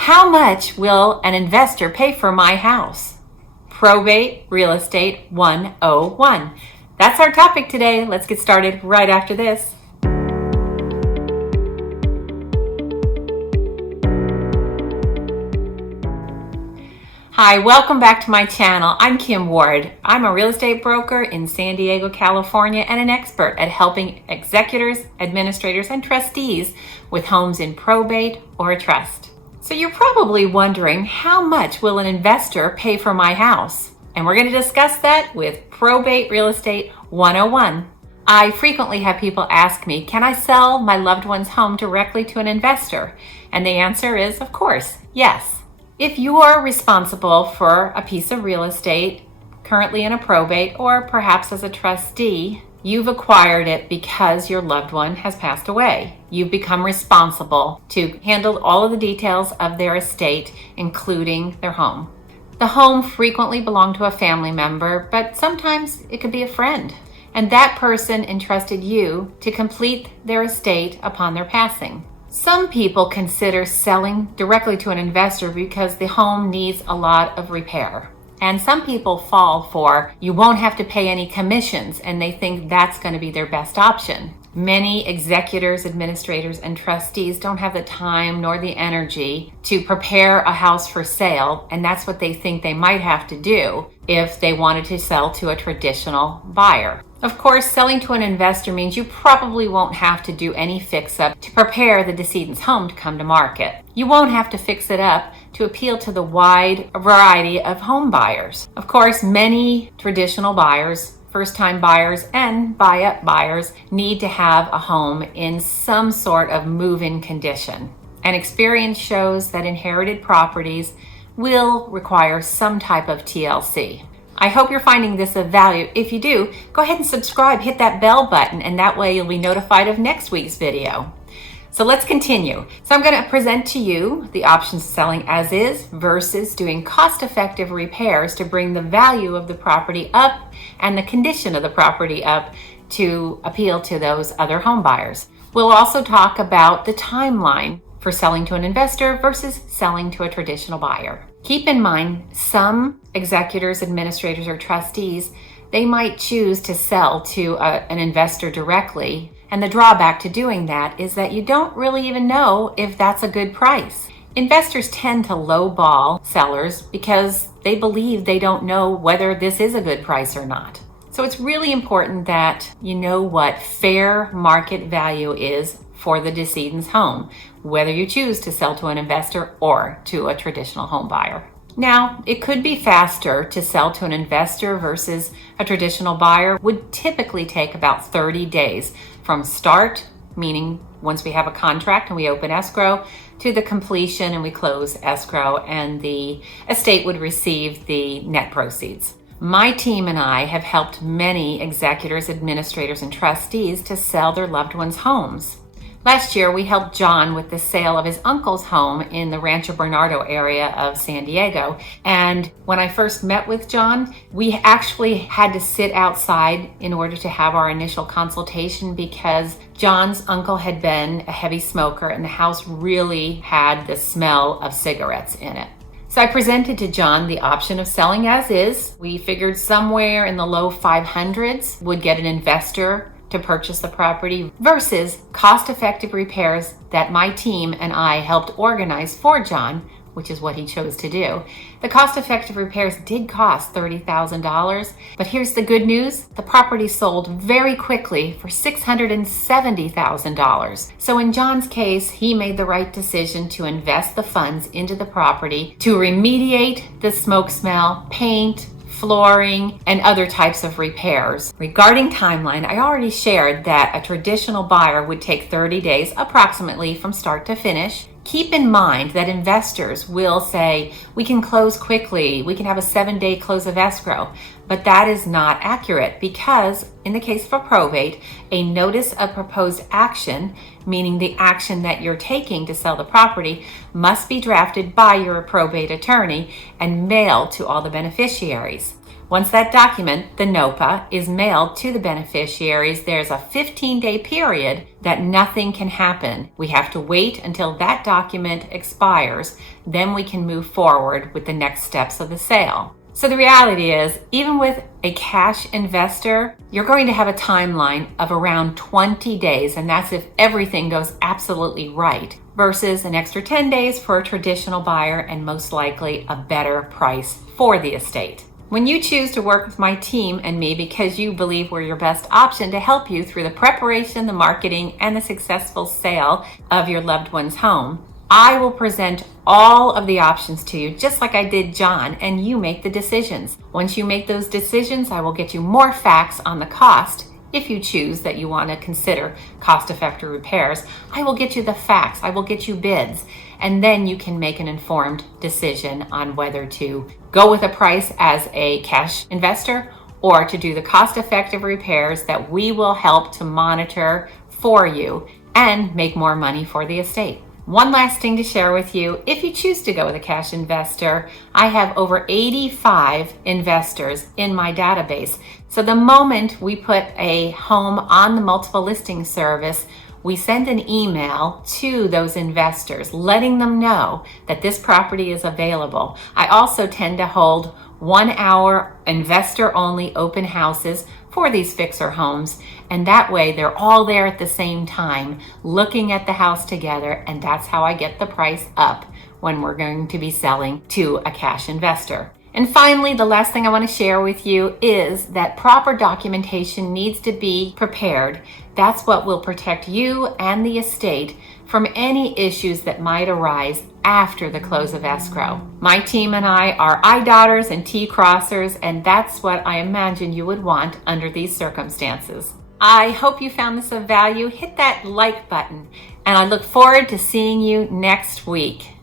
How much will an investor pay for my house? Probate Real Estate 101. That's our topic today. Let's get started right after this. Hi, welcome back to my channel. I'm Kim Ward. I'm a real estate broker in San Diego, California, and an expert at helping executors, administrators, and trustees with homes in probate or a trust. So you're probably wondering, how much will an investor pay for my house? And we're going to discuss that with Probate Real Estate 101. I frequently have people ask me, can I sell my loved one's home directly to an investor? And the answer is, of course, yes. If you are responsible for a piece of real estate, currently in a probate, or perhaps as a trustee, you've acquired it because your loved one has passed away. You've become responsible to handle all of the details of their estate, including their home. The home frequently belonged to a family member, but sometimes it could be a friend. And that person entrusted you to complete their estate upon their passing. Some people consider selling directly to an investor because the home needs a lot of repair. And some people fall for, you won't have to pay any commissions, and they think that's going to be their best option. Many executors, administrators, and trustees don't have the time nor the energy to prepare a house for sale, and that's what they think they might have to do if they wanted to sell to a traditional buyer. Of course, selling to an investor means you probably won't have to do any fix-up to prepare the decedent's home to come to market. You won't have to fix it up to appeal to the wide variety of home buyers. Of course, many traditional buyers, first-time buyers, and buy-up buyers need to have a home in some sort of move-in condition. And experience shows that inherited properties will require some type of TLC. I hope you're finding this of value. If you do, go ahead and subscribe, hit that bell button, and that way you'll be notified of next week's video. So let's continue. So I'm going to present to you the options of selling as is versus doing cost-effective repairs to bring the value of the property up and the condition of the property up to appeal to those other home buyers. We'll also talk about the timeline for selling to an investor versus selling to a traditional buyer. Keep in mind, some executors, administrators, or trustees, they might choose to sell to an investor directly. And the drawback to doing that is that you don't really even know if that's a good price. Investors tend to lowball sellers because they believe they don't know whether this is a good price or not. So it's really important that you know what fair market value is for the decedent's home, whether you choose to sell to an investor or to a traditional home buyer. Now, it could be faster to sell to an investor versus a traditional buyer. Would typically take about 30 days from start, meaning once we have a contract and we open escrow, to the completion and we close escrow, and the estate would receive the net proceeds. My team and I have helped many executors, administrators, and trustees to sell their loved ones' homes. Last year, we helped John with the sale of his uncle's home in the Rancho Bernardo area of San Diego. And when I first met with John, we actually had to sit outside in order to have our initial consultation because John's uncle had been a heavy smoker and the house really had the smell of cigarettes in it. So I presented to John the option of selling as is. We figured somewhere in the low 500s would get an investor to purchase the property versus cost-effective repairs that my team and I helped organize for John, which is what he chose to do. The cost-effective repairs did cost $30,000, but here's the good news. The property sold very quickly for $670,000. So in John's case, he made the right decision to invest the funds into the property to remediate the smoke smell, paint, flooring, and other types of repairs. Regarding timeline, I already shared that a traditional buyer would take 30 days approximately from start to finish. Keep in mind that investors will say, we can close quickly, we can have a 7-day close of escrow, but that is not accurate because in the case of a probate, a notice of proposed action, meaning the action that you're taking to sell the property, must be drafted by your probate attorney and mailed to all the beneficiaries. Once that document, the NOPA, is mailed to the beneficiaries, there's a 15-day period that nothing can happen. We have to wait until that document expires. Then we can move forward with the next steps of the sale. So the reality is, even with a cash investor, you're going to have a timeline of around 20 days, and that's if everything goes absolutely right, versus an extra 10 days for a traditional buyer and most likely a better price for the estate. When you choose to work with my team and me because you believe we're your best option to help you through the preparation, the marketing, and the successful sale of your loved one's home, I will present all of the options to you, just like I did John, and you make the decisions. Once you make those decisions, I will get you more facts on the cost. If you choose that you want to consider cost-effective repairs, I will get you the facts, I will get you bids, and then you can make an informed decision on whether to go with a price as a cash investor or to do the cost-effective repairs that we will help to monitor for you and make more money for the estate. One last thing to share with you, if you choose to go with a cash investor, I have over 85 investors in my database. So the moment we put a home on the multiple listing service, we send an email to those investors letting them know that this property is available. I also tend to hold 1-hour investor-only open houses for these fixer homes, and that way they're all there at the same time looking at the house together, and that's how I get the price up when we're going to be selling to a cash investor. And finally, the last thing I want to share with you is that proper documentation needs to be prepared. That's what will protect you and the estate from any issues that might arise after the close of escrow. My team and I are I dotters and T crossers, and that's what I imagine you would want under these circumstances. I hope you found this of value. Hit that like button, and I look forward to seeing you next week.